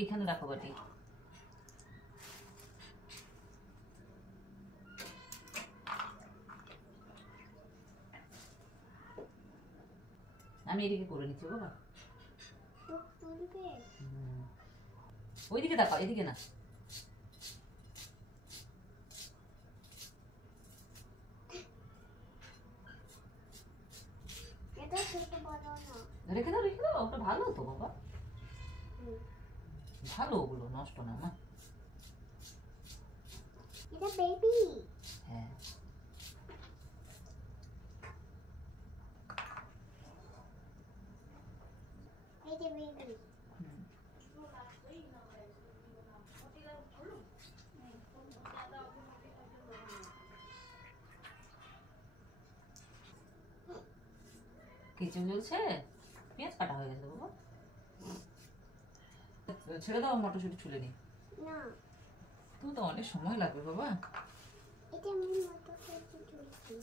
এইখানে রাখো বাটি। আমি এদিকে করে নিচ্ছি বাবা। ওইদিকে তাকাও, এদিকে না। রেখে দাও রেখে দাও, ওটা ভালো তো বাবা, ভালো, ওগুলো নষ্ট না মা। এটা বেবি। হ্যাঁ এটা বেবি। কিছু চলছে, পেঁয়াজ কাটা হয়ে গেছে বাবা। ছেড়ে দাও, মটরশুঁটি ছুলে নি। না, তুমি তো অনেক সময় লাগবে বাবা। এটা আমি মটরশুঁটি ছুলছি।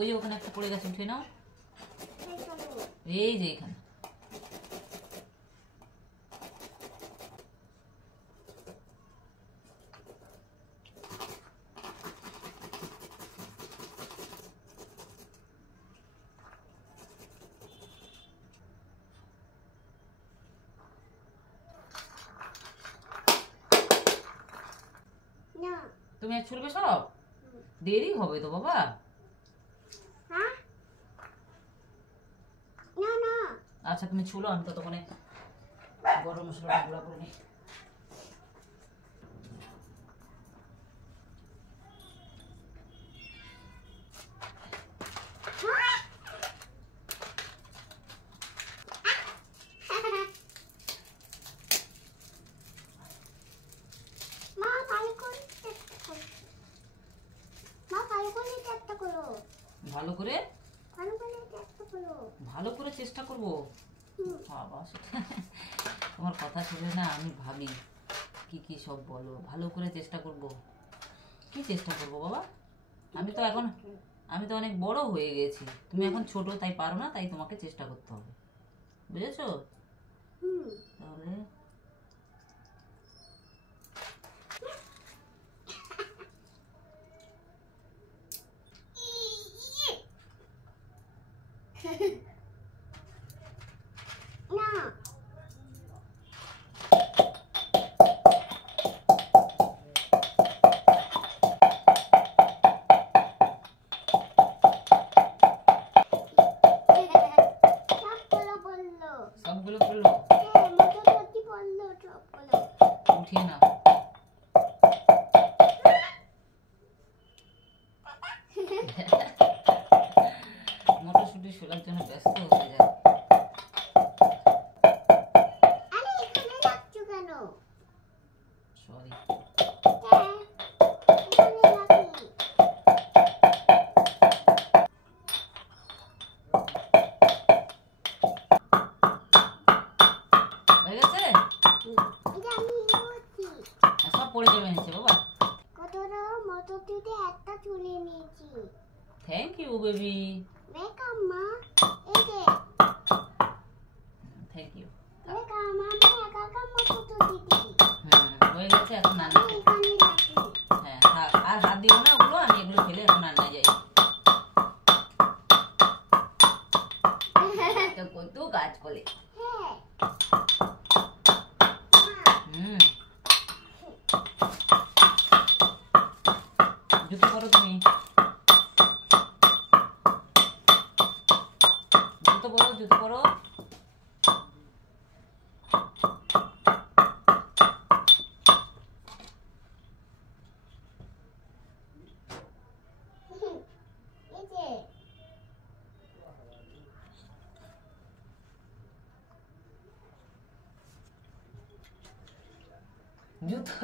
ওই যে ওখানে একটা পড়ে গেছে, উঠে নাও। এই যে এখানে। তুমি আর ছুলবে সব? দেরি হবে তো বাবা। আচ্ছা তুমি ছুলো, আমি তো তখন গরম মশলাটা গুঁড়া করে নিই। ভালো করে ভালো করে চেষ্টা করবো বাবা। তোমার কথা শুনে না আমি ভাবি কি কি সব বলো। ভালো করে চেষ্টা করব, কি চেষ্টা করব বাবা? আমি তো অনেক বড় হয়ে গেছি, তুমি এখন ছোট, তাই পারো না, তাই তোমাকে চেষ্টা করতে হবে, বুঝেছো? তাহলে সবগুলো করলো, উঠিয়ে নাও। মটরশুঁটি শোলার জন্য ব্যস্ত হয়ে যায়। সরি। হয়ে গেছে? সব পড়ে যাবে নিচে বাবা। Thank you baby. Thank you. হয়ে গেছে, এখন রান্না। হ্যাঁ আর হাত দিও না ওগুলো, আমি এগুলো ফেলে এখন রান্নায় যাই। তো কত কাজ করে। জুতো পরো তুমি, জুতো পরো। জুতো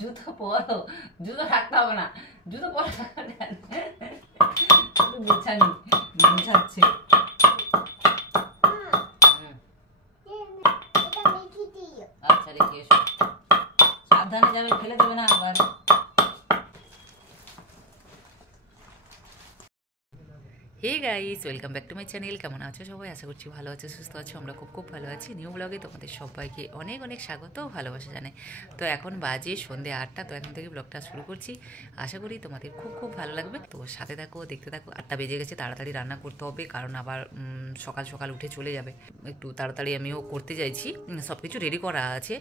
জুতো পরো, জুতো থাকতে হবে না, জুতো পরো গোছানি গোছাচ্ছে। আচ্ছা রেখে এসো, সাবধানে যাবে, ফেলে দেবে না আবার। Hey guys, welcome back to my channel. কেমন আছো সবাই? আশা করছি ভালো আছো, সুস্থ আছো। আমরা খুব খুব ভালো আছি। নিউ ব্লগে তোমাদের সবাইকে অনেক অনেক স্বাগত, ভালোবাসা জানাই। তো এখন বাজে সন্ধ্যে 8টা। তো এখন থেকে ব্লগটা শুরু করছি। আশা করি তোমাদের খুব খুব ভালো লাগবে। তো সাথে থাকো, দেখতে থাকো। 8টা বেজে গেছে, তাড়াতাড়ি রান্না করতে হবে, কারণ আবার সকাল সকাল উঠে চলে যাবে। একটু তাড়াতাড়ি আমিও করতে চাইছি। সব কিছু রেডি করা আছে,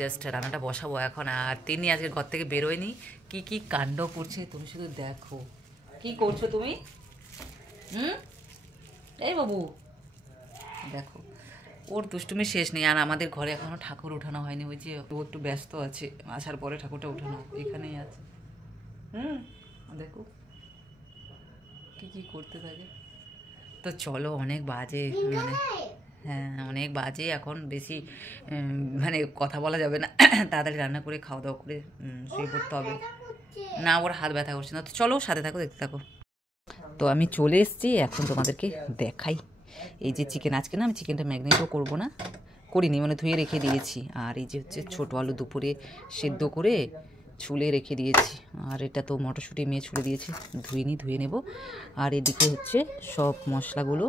জাস্ট রান্নাটা বসাবো এখন। আর তিনি আজকে ঘর থেকে বেরোয়নি। কি কি কাণ্ড করছে তুমি শুধু দেখো। কি করছো তুমি? এই বাবু দেখো, ওর দুষ্টুমি শেষ নেই। আর আমাদের ঘরে এখনো ঠাকুর উঠানো হয়নি। ওই যে ও একটু ব্যস্ত আছে, আসার পরে ঠাকুরটা উঠানো এখানেই আছে। দেখো কি কি করতে থাকে। তো চলো, অনেক বাজে, মানে হ্যাঁ অনেক বাজে এখন, বেশি মানে কথা বলা যাবে না। তাড়াতাড়ি রান্না করে খাওয়া দাওয়া করে শুয়ে পড়তে হবে। না, ওর হাত ব্যথা করছে না। তো চলো সাথে থাকো, দেখতে থাকো। তো আমি চলে এসেছি, এখন তোমাদেরকে দেখাই। এই যে চিকেন, আজকে না আমি চিকেনটা ম্যাগনেটও করবো না, করিনি, মানে ধুয়ে রেখে দিয়েছি। আর এই যে হচ্ছে ছোটো আলু দুপুরে সেদ্ধ করে ছুলে রেখে দিয়েছি। আর এটা তো মটরশুঁটি মেয়ে ছুলে দিয়েছে, ধুয়ে নেব। আর এদিকে হচ্ছে সব মশলাগুলো,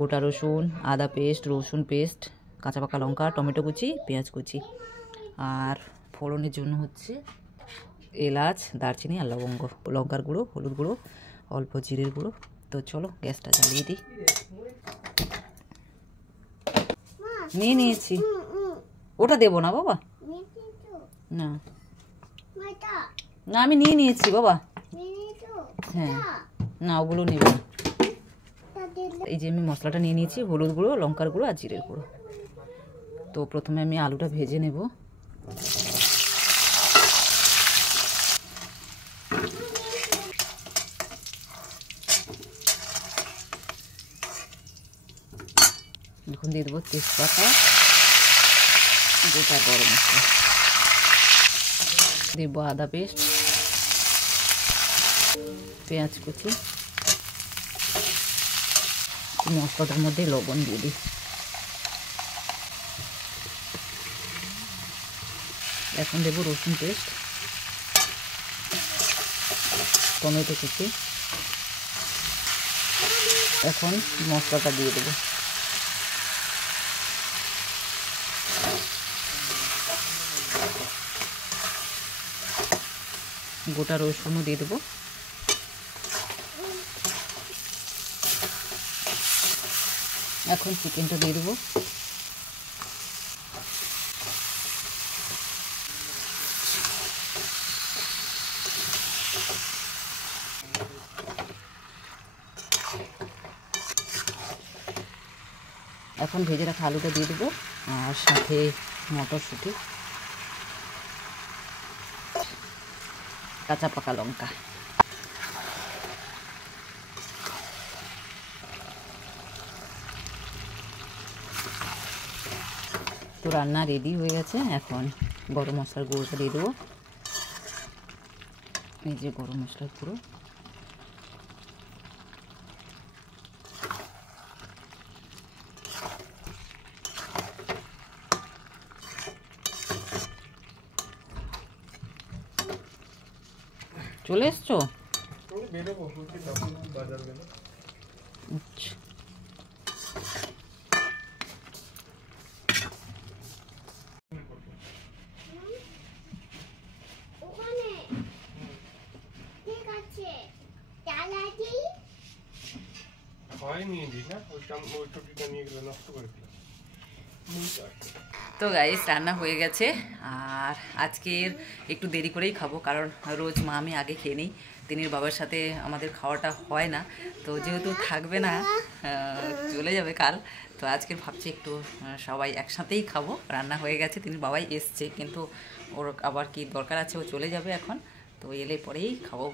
গোটা রসুন, আদা পেস্ট, রসুন পেস্ট, কাঁচা পাকা লঙ্কা, টমেটো কুচি, পেঁয়াজ কুচি। আর ফোড়নের জন্য হচ্ছে এলাচ, দারচিনি আর লবঙ্গ, লঙ্কার গুঁড়ো, হলুদ গুঁড়ো, অল্প জিরের গুঁড়ো। তো চলো গ্যাসটা জ্বালিয়ে দিই। নিয়ে নিয়েছি, ওটা দেবো না বাবা, না না আমি নিয়ে নিয়েছি বাবা। হ্যাঁ না, ওগুলো নেব না। এই যে আমি মশলাটা নিয়ে নিয়েছি, হলুদ গুঁড়ো, লঙ্কার গুঁড়ো আর জিরের গুঁড়ো। তো প্রথমে আমি আলুটা ভেজে নেব। এখন দিয়ে দেবো তেজপাতা, গোটা গরম মশলা, দেবো আদা পেস্ট, পেঁয়াজ কুচি, মশলাটার মধ্যে লবণ দিয়ে দিই। এখন দেবো রসুন পেস্ট, টমেটো কুচি। এখন মশলাটা দিয়ে দেবো। গোটা রসুনও দিয়ে দেবো। এখন চিকেনটা দিয়ে দেবো। এখন ভেজে রাখা আলুটা দিয়ে দেবো, আর সাথে মটরশুঁটি, কাঁচা পাকা লঙ্কা। তো রান্না রেডি হয়ে গেছে। এখন গরম মশলার গুঁড়োটা দিয়ে দেবো। এই যে গরম মশলার গুঁড়ো, চলে এসছো? আচ্ছা তো গাইস, রান্না হয়ে গেছে। আর আজকের একটু দেরি করেই খাবো, কারণ রোজ মা আমি আগে খেয়ে নিই। তিনির বাবার সাথে আমাদের খাওয়াটা হয় না। তো যেহেতু থাকবে না, চলে যাবে কাল, তো আজকে ভাবছি একটু সবাই একসাথেই খাবো। রান্না হয়ে গেছে, তিনির বাবাই এসছে, কিন্তু ওর আবার কি দরকার আছে, ও চলে যাবে এখন। তো এলে পরেই খাবো।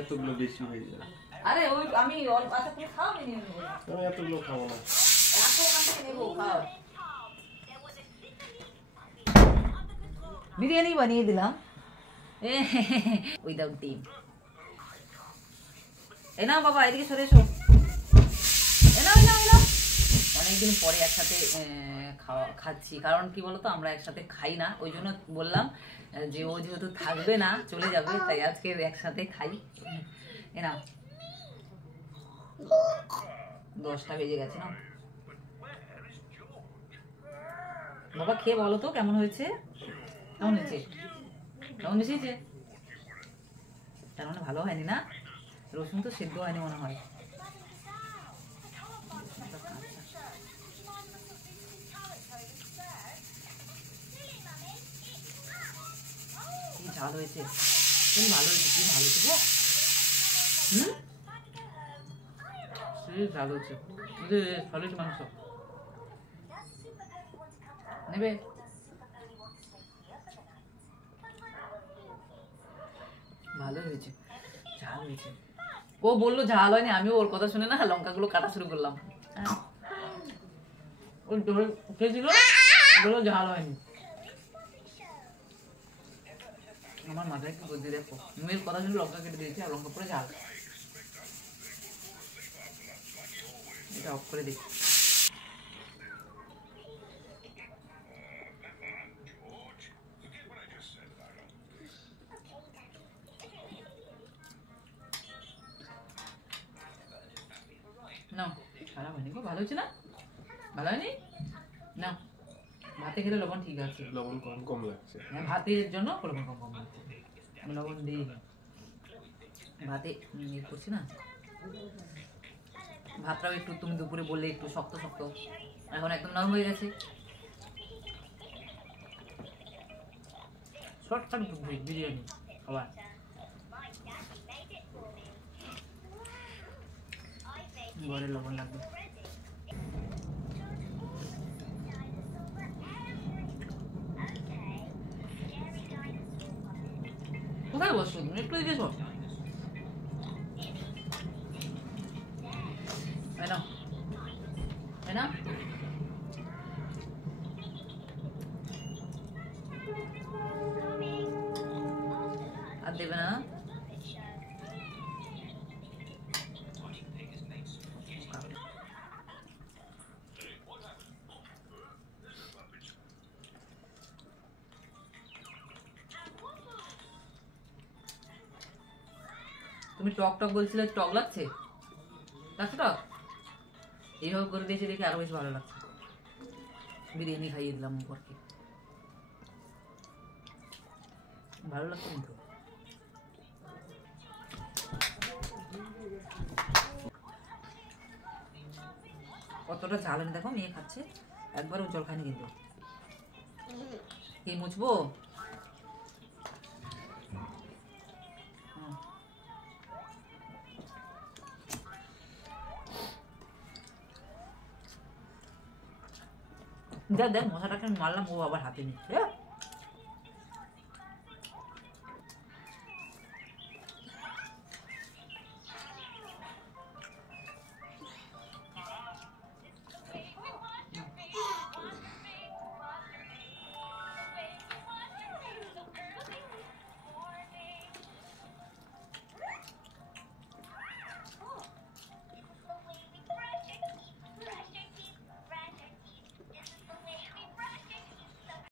এতগুলো বেশি হয়ে যাবে। আরে ওই আমি আচ্ছা তুমি খাও, আমি নিয়ে নেবো। আমি এতগুলো খাবো না। রাখো, ওখান থেকে নেবো, খাও। বিরিয়ানি বানিয়ে দিলাম উইদাউট ডিম। এ নাও বাবা, এদিকে সরে এসো। অনেকদিন পরে একসাথে খাচ্ছি, কারণ কি বলতো আমরা একসাথে খাই না, ওই জন্য বললাম যে ও যেহেতু থাকবে না, চলে যাবে, তাই আজকে একসাথে খাই। এ নাও, 10টা বেজে গেছে না বাবা, খেয়ে বলো তো কেমন হয়েছে, কেমন হয়েছে, কেমন মিশিয়েছে? তার মানে ভালো হয়নি না, রসুন তো সেদ্ধ হয়নি মনে হয়। কি ঝাল হয়েছে, কি ভালো হয়েছে, কি ভালো হয়েছে গো। ঝাল হয়েছে, সলিড মাংস নেবে। ভালো হয়েছে, ঝাল হয়েছে। ও বললো ঝাল হয়নি, আমিও ওর কথা শুনে না লঙ্কাগুলো কাটা শুরু করলাম। ওই খেয়েছিল, বললো ঝাল হয়নি। আমার মাথায় একটু বুদ্ধি দেখো, মেয়ের কথা শুনে লঙ্কা কেটে দিয়েছি, আর লঙ্কা পরে ঝাল। এটা অফ করে দিই। না খারাপ হয়নি গো, ভালো হয়েছে না, ভালো হয়নি না। ভাতে খেলে লবণ ঠিক আছে, লবণ কম কম লাগছে। হ্যাঁ ভাতের জন্য লবণ কম কম লাগছে, আমি লবণ দিই ভাতে ইয়ে করছি না। ভাতটাও একটু তুমি দুপুরে বললে একটু শক্ত শক্ত, এখন একদম নরম হয়ে গেছে। শর্টকাট বিরিয়ানি আবার ঘরে লবণ লাগবে। কোথায় বসছো তুমি, একটু এদিকে এসো। না না আর দেবে না। তুমি টক টক বলছিলে, টক লাগছে, লাগছে টক? এইভাবে করে দিয়েছে দেখে আরো বেশি ভালো লাগছে। বিরিয়ানি খাইয়ে দিলাম উপরকে, ভালো লাগছে কিন্তু। কতটা ঝাল আমি দেখো, মেয়ে খাচ্ছে, একবারও জল খায়নি কিন্তু। কি মুছবো? দেখ দেখ মশাটাকে আমি মারলাম, ও আবার হাতে নিচ্ছে।